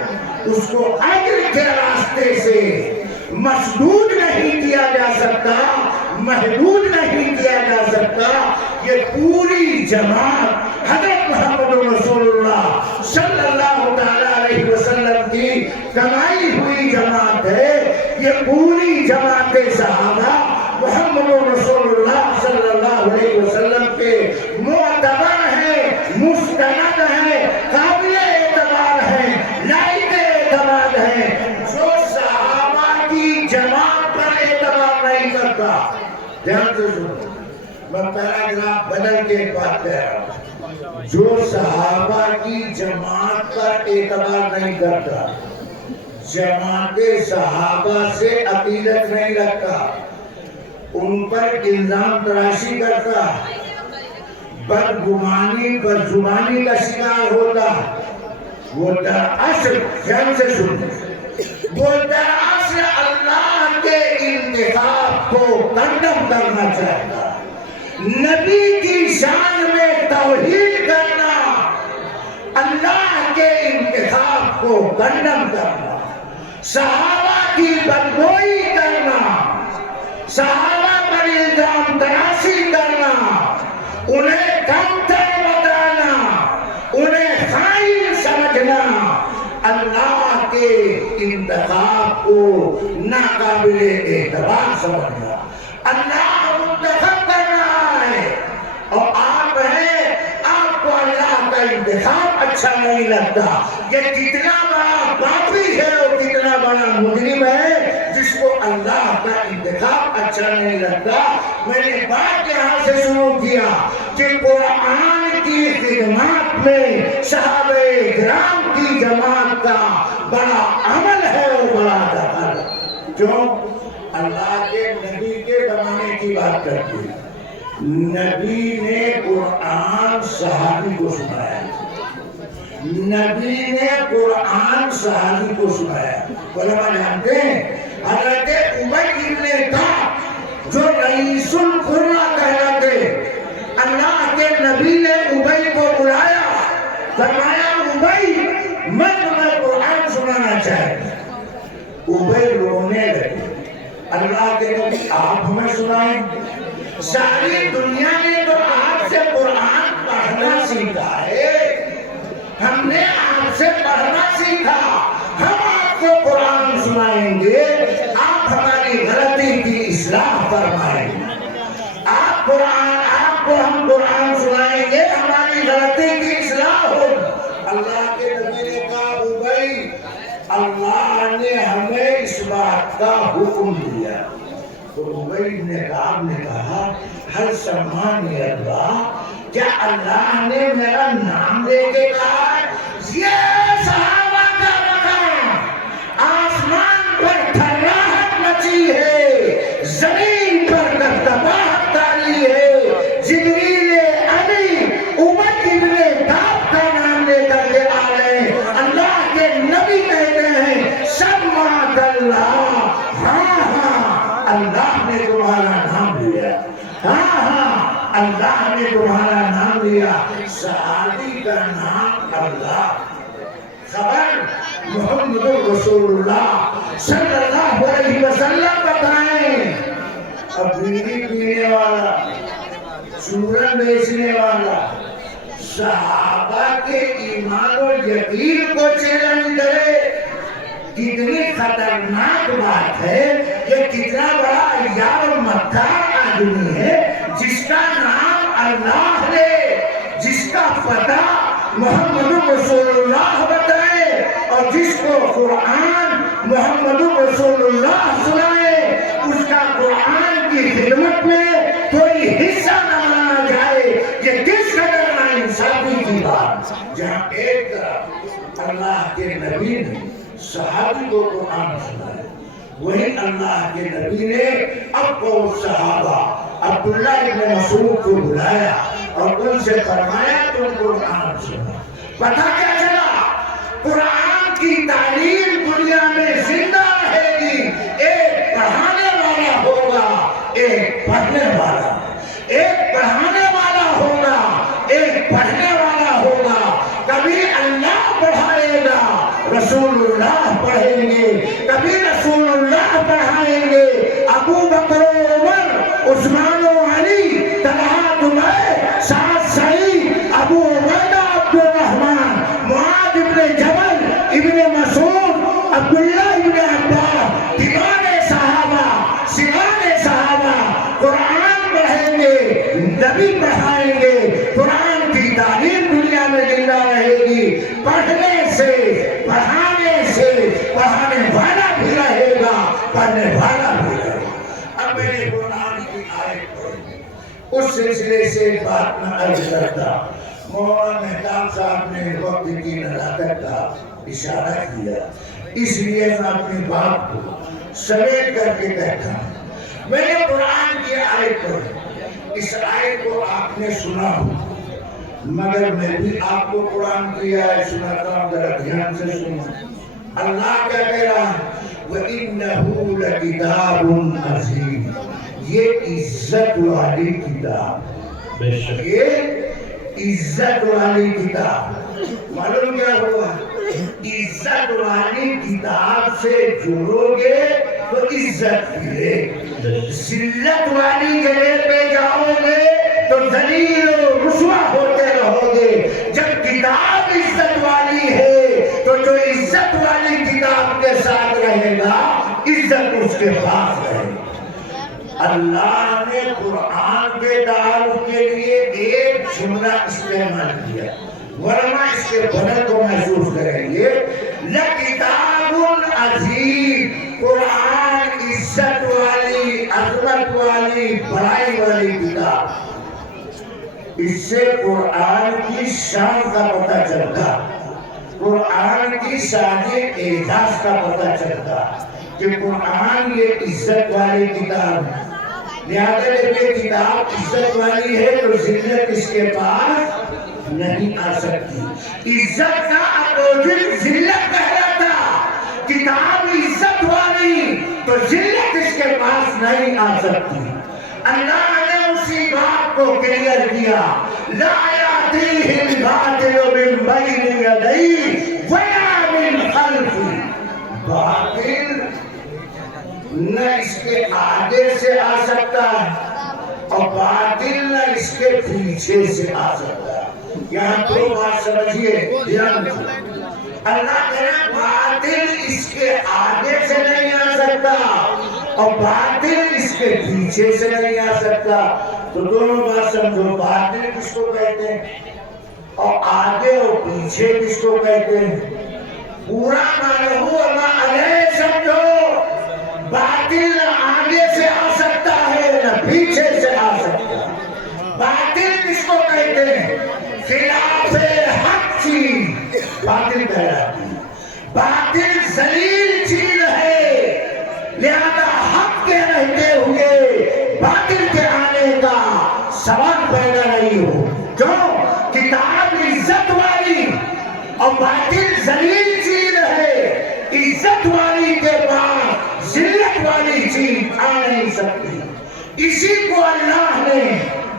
اس کو اجر کے راستے سے مسدود نہیں کیا جا سکتا, محدود نہیں کیا جا سکتا. یہ پوری جماعت حضرت محمد رسول اللہ صلی اللہ تعالیٰ علیہ وسلم کی کمائی ہوئی جماعت ہے. یہ پوری جماعت صحابہ محمد رسول اللہ صلی اللہ علیہ وسلم کے معتبر ہیں, مستند ہیں, قابل اعتبار ہیں, لائق اعتماد ہیں. جو صحابہ کی جماعت پر اعتبار نہیں کرتا, دھیان سے سنو, میں پیراگراف بدل کے ایک بات کہہ رہا ہوں. جو صحابہ کی جماعت پر اعتبار نہیں کرتا, جماعت صحابہ سے عقیدت نہیں رکھتا, ان پر الزام تراشی کرتا, بدگمانی بدزبانی کا شکار ہوتا, وہ دراصل دھیان سے سنو, وہ دراصل اللہ کے انتخاب کو کنڈم کرنا چاہتا, نبی کی شان میں توہین کرنا, اللہ کے انتخاب کو کنڈم کرنا, صحابہ کی بدگوئی کرنا, صحابہ پر الزام تراشی کرنا, انہیں کمتر بتانا, انہیں خائن سمجھنا, اللہ کے انتخاب کو ناقابل اعتبار سمجھنا. اللہ منتخب کر رہا ہے اور آپ ہیں, آپ کو اللہ کا انتخاب اچھا نہیں لگتا. یہ کتنا بڑا پاپی ہے اور کتنا بڑا مجرم ہے جس کو اللہ کا انتخاب اچھا نہیں لگتا. میں نے بات یہاں سے شروع کیا کہ قرآن کی خدمات میں صحابہ کرام کی جماعت کا بڑا عمل ہے اور بڑا دخل. کیوں؟ اللہ کے نبی کے زمانے کی بات کرتے ہیں. نبی نے قرآن صحابی کو سنایا, نبی نے قرآن صحابی کو سنایا. علماء جانتے ہیں حضرت ابی بن کعب جو رئیس القرہ کہلاتے, اللہ کے نبی نے ابی کو بلایا, فرمایا ابی میں تمہیں قرآن سنانا چاہتا. ابی رونے لگے, اللہ کے نبی آپ ہمیں سنائیں, ساری دنیا نے تو آپ سے قرآن پڑھنا سیکھا ہے, ہم نے آپ سے پڑھنا سیکھا, ہم آپ کو قرآن سنائیں گے, آپ ہماری غلطی کی اصلاح فرمائیں. آپ کو ہم قرآن سنائیں گے, ہماری غلطی کی اصلاح ہوگی. اللہ کے نبی نے کہا ابی اللہ نے ہمیں اس بات کا حکم دیا. تو ابی نے کہا ہر سمانی اللہ, کیا اللہ نے میرا نام لے کے کہا یہ صحابہ کا مقام, آسمان پر تھراہٹ مچی ہے, زمین پر دبدباہٹ تاری ہے. جبریل امین ابی بن کعب کا نام لے کر کے آ رہے ہیں. اللہ کے نبی کہتے ہیں سمعت اللہ, ہاں ہاں اللہ نے تمہارا نام لیا, ہاں ہاں اللہ نے تمہارا نام لیا. صحابی کا نام اللہ, خبر محمد رسول اللہ صلی اللہ علیہ وسلم بتائیں. اب بیڑی پینے والا, چورن بیچنے والا صحابہ کے ایمان و یقین کو چیلنج کرے, کتنی خطرناک بات ہے. یہ کتنا بڑا یار مکار آدمی ہے جس کا نام اللہ نے, جس کا پتہ محمد رسول اللہ بتائے اور جس کو قرآن محمد رسول اللہ سنائے, اس کا قرآن کی خدمت میں کوئی حصہ نہ مانا جائے. یہ کس قدر ناانصافی کی بات. جہاں ایک طرف اللہ کے نبی نے صحابی کو قرآن سنایا, وہی اللہ کے نبی نے اب کو صحابہ عبداللہ ابن مسعود کو بلایا اور ان سے فرمایا تم قرآن سنو. پتہ کیا چلا؟ قرآن کی تعلیم دنیا میں زندہ رہے گی. ایک پڑھانے والا ہوگا، ایک پڑھنے والا. ایک پڑھانے والا ہوگا، ایک پڑھنے والا ہوگا. کبھی اللہ پڑھائے گا، رسول اللہ پڑھیں گے. کبھی رسول اللہ پڑھائیں گے، ابو بکر و عمر، عثمان و علی، طلحہ زبیر، سعد سعید، ابو عبیدہ عبد الرحمن، معاذ ابن جبل، ابن مسعود، عبداللہ ابن عباس، دیوان صحابہ، سوان صحابہ قرآن پڑھیں گے، نبی پڑھائیں گے. قرآن کی تعلیم دنیا میں زندہ رہے گی. پڑھنے سے، پڑھانے سے پڑھانے والا بھی رہے گا، پڑھنے والا بھی رہے گا. اب میں نے قرآن کی آیت پڑھی، اس سلسلے سے ایک بات میں عرض کرتا. مولانا مہتاب صاحب نے وقت کی نزاکت کا اشارہ کیا، اس لیے میں اپنی بات کو سمیٹ کر کے کہتا ہوں. میں نے قرآن کی آیت پڑھی. اس آیت کو آپ نے سنا ہو، مگر میں بھی آپ کو قرآن کی آیت سناتا ہوں، ذرا دھیان سے سنو. اللہ کیا کہہ رہا ہے؟ وَإِنَّهُ لَكِتَابٌ عَزِيزٌ. یہ عزت والی کتاب، یہ عزت والی کتاب. معلوم کیا ہوا؟ عزت والی کتاب سے جڑو گے تو عزت ملے. ذلت والی جگہ پہ جاؤ گے تو ذلیل و رسوا ہوتے رہو گے. جب کتاب عزت والی ہے تو جو عزت والی کتاب کے ساتھ رہے گا، عزت اس کے پاس رہے گی. اللہ نے قرآن کے تعارف کے لیے ایک جملہ استعمال کیا، ورنہ اس کے بدل کو محسوس کریں گے. لَكِتَابٌ عَزِيزٌ. قرآن عزت والی، عظمت والی، بڑائی والی کتاب. اس سے قرآن کی شان کا پتہ چلتا، قرآن کی شان اعجاز کا پتہ چلتا کہ قرآن یہ عزت والی کتاب ہے. لہذا جب یہ کتاب عزت والی ہے تو ذلت اس کے پاس نہیں آ سکتی. عزت کا اپوزٹ ذلت کہلاتا. کتاب عزت والی تو ذلت اس کے پاس نہیں آ سکتی. اللہ نے اسی بات کو کلیئر کیا. لا یأتیہ الباطل من بین یدیہ ولا من خلفہ. باطل نہ اس کے آگے سے آ سکتا ہے اور باطل نہ اس کے پیچھے سے آ سکتا ہے. یہاں تو بات سمجھیے، دھیان سے. اللہ کہنا باطل اس کے آگے سے نہیں آ سکتا اور باطل اس کے پیچھے سے نہیں آ سکتا. تو دونوں بات سمجھو. باطل کس کو کہتے ہیں اور آگے اور پیچھے کس کو کہتے ہیں؟ پورا معنی وما علیہ سمجھو. باطل نہ آگے سے آ سکتا ہے نہ پیچھے سے آ سکتا ہے. باطل کس کو کہتے ہیں؟ خلاف حق چیز باطل کہلاتی ہے. باطل ذلیل چیز ہے، لہذا حق کے رہتے ہوئے باطل کے آنے کا سوال پیدا نہیں ہو. کیوں؟ کتاب عزت والی اور باطل ذلیل چیز ہے. عزت والی کے بعد ذلت والی چیز آ نہیں سکتی. اسی کو اللہ نے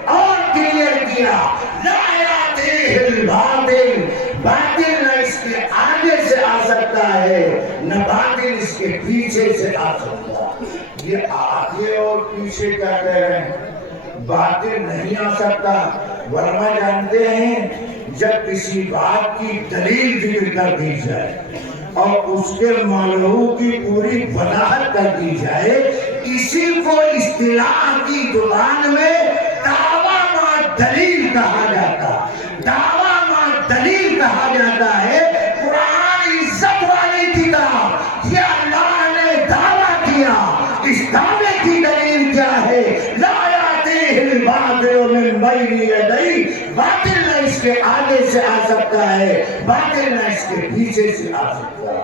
اور کلیئر کیا. لا یأتیہ الباطل. باطل نہ اس کے آگے سے آ سکتا ہے نہ باطل اس کے پیچھے سے آ سکتا. یہ آگے اور پیچھے کیا کہہ رہے ہیں؟ باطل نہیں آ سکتا. ورنہ جانتے ہیں جب کسی بات کی دلیل ذکر کر دی جائے اور اس کے معنی کی پوری وضاحت کر دی جائے، اسی کو اصطلاح کی زبان میں دعویٰ مع دلیل کہا جاتا. دعویٰ مع دلیل کہا جاتا ہے. قرآن عزت والی کتاب، یہ اللہ نے دعویٰ کیا. اس دعوے کی دلیل کیا ہے؟ لا یأتیہ الباطل من بین یدیہ. باطل نہ اس کے آگے سے آ سکتا ہے، باطل نہ اس کے پیچھے سے آ سکتا ہے.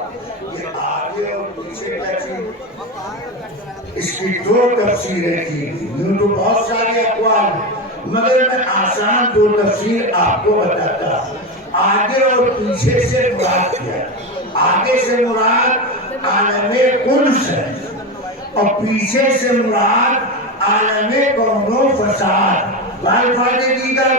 یہ آگے اور پیچھے کا چیز اس کی 2 تفسیریں کی یوں تو بہت ساری اقوال ہیں، مگر میں آسان 2 تفسیر آپ کو بتاتا ہوں۔ آگے اور پیچھے سے مراد کیا، آگے سے مراد عالم قدس ہے اور پیچھے سے مراد عالم کون و فساد۔ بالفاظ دیگر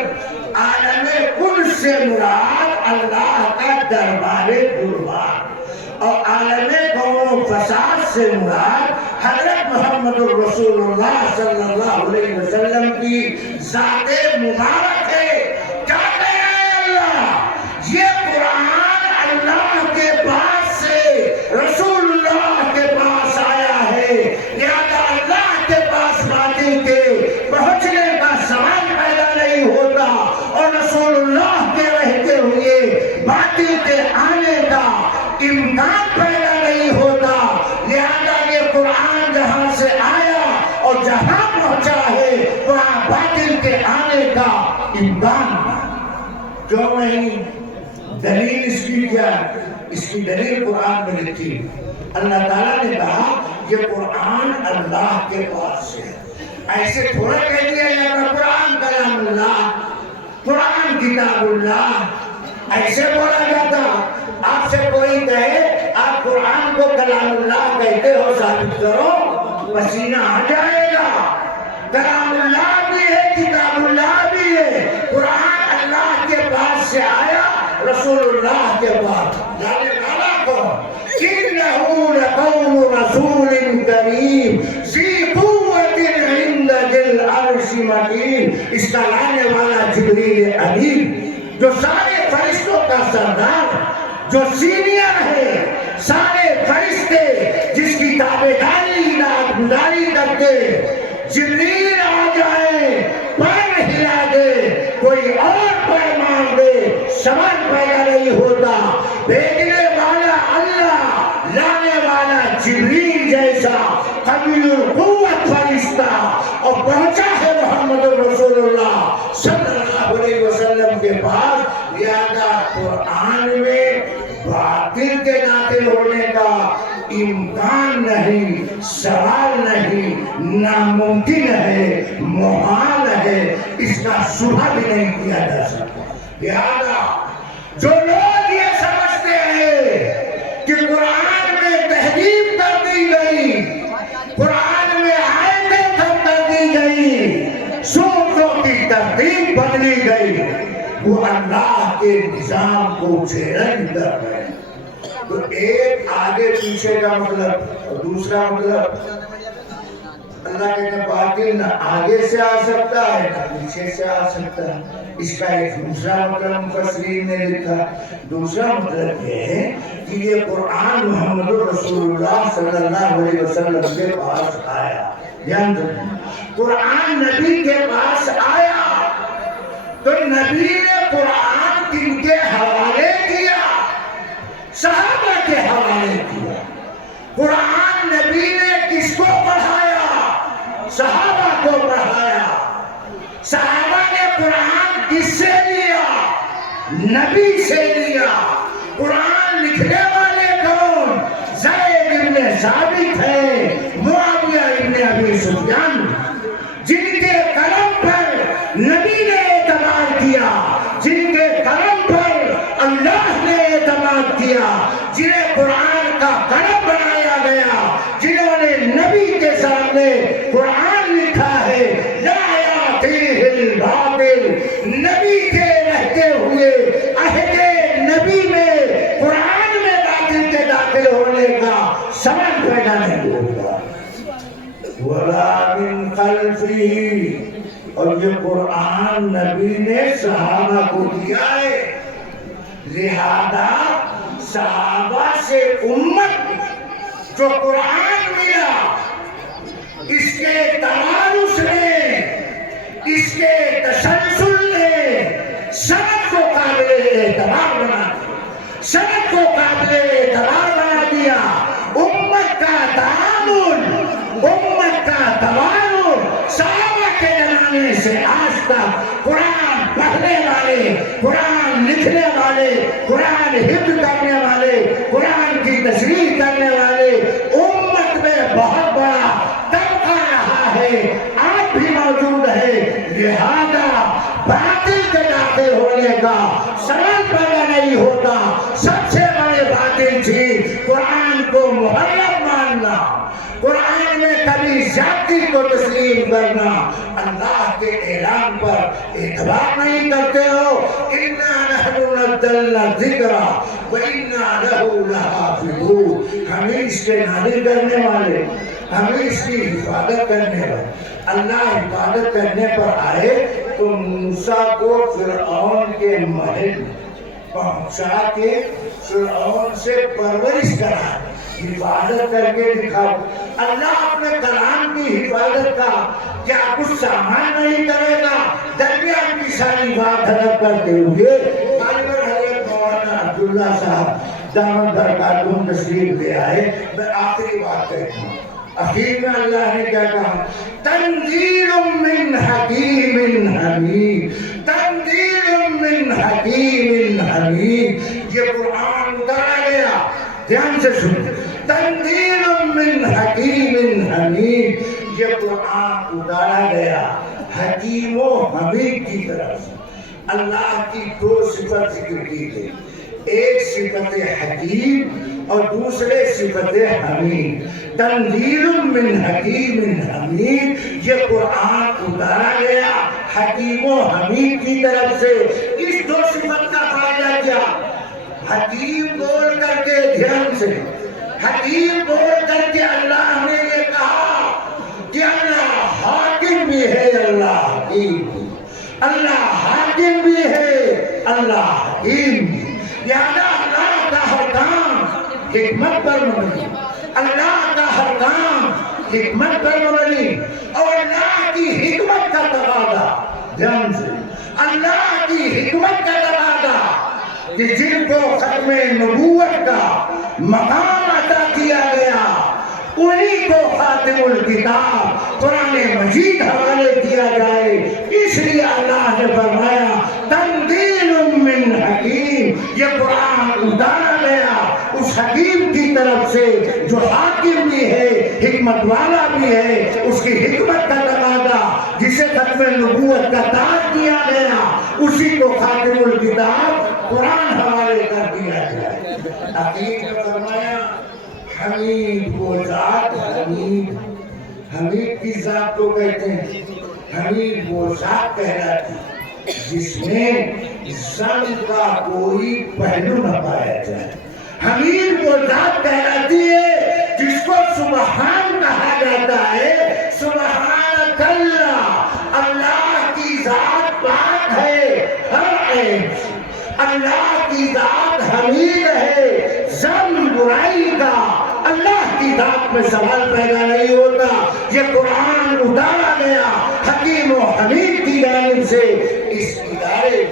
عالم قدس سے مراد اللہ کا دربار قربان اور عالم کون و فساد سے مراد حضرت محمد رسول اللہ صلی اللہ علیہ وسلم کی ذات مبارک ہے۔ کہتے ہیں اللہ یہ قرآن اللہ کے پاس سے رسول اللہ کے پاس آیا ہے، لہذا اللہ کے پاس باطل کے پہنچنے کا سوال پیدا نہیں ہوتا اور رسول اللہ کے رہتے ہوئے باطل کے آنے کا امکان پیدا نہیں ہوتا، لہذا یہ قرآن جہاں سے آیا اور جہاں پہنچا ہے وہاں باطل کے آنے کا امکان کیوں نہیں؟ دلیل اس کی کیا؟ اس کی دلیل قرآن میں لکھی، اللہ تعالیٰ نے کہا یہ قرآن اللہ کے پاس سے ہے۔ ایسے تھوڑا کہہ دیا جاتا قرآن کلام اللہ، قرآن کتاب اللہ، ایسے بولا جاتا۔ آپ سے کوئی کہے آپ قرآن کو کلام اللہ کہتے ہو ثابت کرو، پسینہ آ جائے گا۔ کلام اللہ بھی ہے، کتاب اللہ بھی ہے، قرآن اللہ کے پاس سے آیا، رسول اللہ کے پاس جانے والا کون؟ إِنَّهُ لَقَوْلُ رَسُولٍ كَرِيمٍ ذِي قُوَّةٍ عِندَ ذِي الْعَرْشِ مَكِينٍ۔ اس کا لانے والا جبریل امین جو سارے فرشتوں کا سردار، جو سینئر ہے سارے فرشتے، جس کی تابعداری اطاعت گزاری کرتے، جبریل آ جائے پیر ہلا دے کوئی اور پیر مار دے سوال پیدا نہیں ہوتا۔ بھیجنے والا اللہ، لانے والا جبریل جیسا قوی القوت فرشتہ اور پہنچا ہے محمد رسول اللہ صلی اللہ علیہ وسلم کے پاس، لہذا قرآن میں باطل کے ناطق ہونے کا امکان نہیں، سوال نہیں، ناممکن ہے، محال ہے، اس کا شبہ بھی نہیں کیا جا سکتا۔ لہذا جو لوگ یہ سمجھتے ہیں کہ قرآن میں تحریف کر دی گئی، قرآن میں آیتیں کم کر دی گئی، سورتوں کی ترتیب بدلی گئی، وہ اللہ کے نظام کو چیلنج کر رہے ہیں۔ تو ایک آگے پیچھے کا مطلب اور دوسرا مطلب، اللہ کہتے ہیں باطل نہ آگے سے آ سکتا ہے نہ پیچھے سے آ سکتا ہے۔ اس کا ایک دوسرا مطلب مفسرین نے لکھا، دوسرا مطلب یہ ہے کہ یہ قرآن محمد رسول اللہ صلی اللہ علیہ وسلم کے پاس آیا، دھیان رکھیں قرآن نبی کے پاس آیا تو نبی نے قرآن کن کے حوالے کیا؟ صحابہ کے حوالے کیا۔ قرآن نبی نے کس کو پڑھایا؟ صحابہ کو پڑھایا۔ صحابہ نے قرآن کس سے لیا؟ نبی سے لیا۔ قرآن لکھنے والے کون؟ زید بن ثابت ہے، معاویہ بن ابی سفیان، جن کے قلم پر نبی نے اعتماد کیا، جن کے قلم پر اللہ نے اعتماد کیا، جنہیں قرآن کا قلم بنایا گیا، جنہوں نے نبی کے سامنے قرآن لکھا ہے، لا یأتیہ الباطل، نبی کے رہتے ہوئے عہد نبی میں قرآن میں باطل کے داخل ہونے کا سبب پیدا نہیں ہوگا۔ وَلَا مِنْ خَلْفِهِ، اور یہ قرآن نبی نے صحابہ کو دیا ہے، لہذا صحابہ سے امت جو قرآن ملا، اس کے توارث نے، اس کے تسلسل نے سند کو قابل اعتبار بنا دیا، سند کو قابل اعتبار بنا دیا۔ امت کا تعامل، امت کا توارث صحابہ کے زمانے سے آج تک قرآن پڑھنے والے، قرآن لکھنے والے، قرآن حفظ کرنے والے، قرآن کی تشریح کرنے والے امت میں بہت بڑا زیادتی کو تسلیم کرنا، اللہ کے اعلان پر اعتبار نہیں کرتے ہو۔ اِنَّا نَحْنُ نَزَّلْنَا الذِّكْرَ وَإِنَّا لَهُ لَحَافِظُونَ، ہم اس کے نازل کرنے والے، ہم اس کی حفاظت کرنے والے۔ اللہ حفاظت کرنے پر آئے تو موسیٰ کو فرعون کے محل پہنچا کے فرعون سے پرورش کرا، حفاظت کر کے دکھاؤ۔ اللہ اپنے کلام کی حفاظت کا کیا کچھ سامان نہیں کرے گا؟ درمیان کی ساری بات حضرت کرتے ہوئے حضرت مولانا عبداللہ صاحب دامن برکاتہم تشریف لے آئے۔ میں آخری بات کہتا ہوں، اخیر میں اللہ نے کیا کہا؟ تنزیل من حکیم حمید، تنزیل من حکیم حمید۔ یہ قرآن اتارا گیا، دھیان سے سنیں، تنزیل من حکیم حمید، یہ قرآن اتارا گیا حکیم و حمید کی طرف سے۔ اللہ کی دو صفت ذکر کی گئی، ایک صفت حکیم اور دوسرے صفت حمید۔ تنزیل من حکیم حمید، یہ قرآن اتارا گیا حکیم و حمید کی طرف سے۔ اس دو صفت کا فائدہ کیا؟ حکیم بول کر کے، دھیان سے، حکیم بول کر کے اللہ نے یہ کہا کہ اللہ حاکم بھی ہے، اللہ حکیم بھی، اللہ حاکم بھی ہے، اللہ حکیم بھی۔ یعنی اللہ کا ہر کام حکمت پر مبنی، اللہ کا ہر کام حکمت پر مبنی، اور اللہ کی حکمت کا تقاضا، دھیان سے، اللہ کی حکمت کا تقاضا کہ جن کو ختم نبوت کا مقام عطا کیا گیا انہی کو خاتم الکتاب قرآن مجید حوالے کیا جائے۔ اس لیے اللہ نے فرمایا تنزیل من حکیم، یہ قرآن اتارا گیا اس حکیم کی طرف سے جو حاکم بھی ہے، حکمت والا بھی ہے۔ اس کی حکمت کا تقاضا جسے ختم نبوت کا تاج دیا گیا اسی کو خاتم الکتاب قرآن حوالے کر دیا جائے۔ حکیم نے فرمایا حمید وہ ذات، حمید کی ذات کو کہتے ہیں، حمید وہ ذات کہلاتی جس میں ذم کا کوئی پہلو نہ پایا جائے۔ حمید وہ ذات کہلاتی ہے جس کو سبحان کہا جاتا ہے، سبحان اللہ، اللہ کی ذات پاک ہے ہر عیب سے، اللہ کی ذات حمید ہے، ذم برائی کا اللہ کی ذات میں سوال پیدا نہیں ہوتا۔ یہ قرآن اتارا گیا حکیم و حمید کی جانب سے، اس ادارے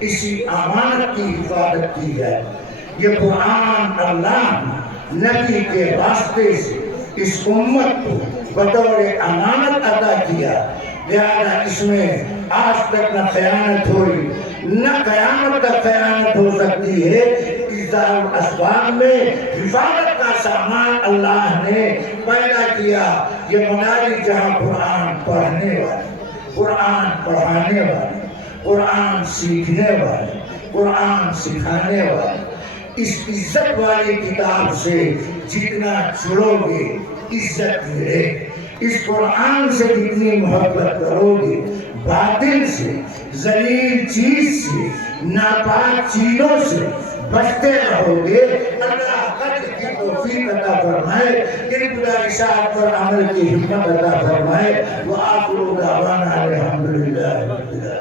اسی امانت کی حفاظت کی جائے۔ یہ قرآن اللہ نبی کے واسطے سے اس امت کو بطور امانت عطا کیا، لہذا اس میں آج تک نہ خیانت ہوئی نہ قیامت تک خیانت ہو سکتی ہے۔ اس دار اسباب میں حفاظت کا سامان اللہ نے پیدا کیا۔ یہ مدارس جہاں قرآن پڑھنے والے، قرآن پڑھانے والے، قرآن سیکھنے والے، قرآن سکھانے والے، اس عزت والی کتاب سے جتنا جڑو گے عزت ملے، اس قرآن سے جتنی محبت کرو گے، باطل سے، ذلیل چیز سے، ناپاک چیزوں سے بچتے رہو گے۔ اللہ قدر کی توفیق عطا فرمائے، ان گزارشات پر عمل کی ہمت عطا فرمائے۔ وآخر دعوانا الحمدللہ رب العالمین۔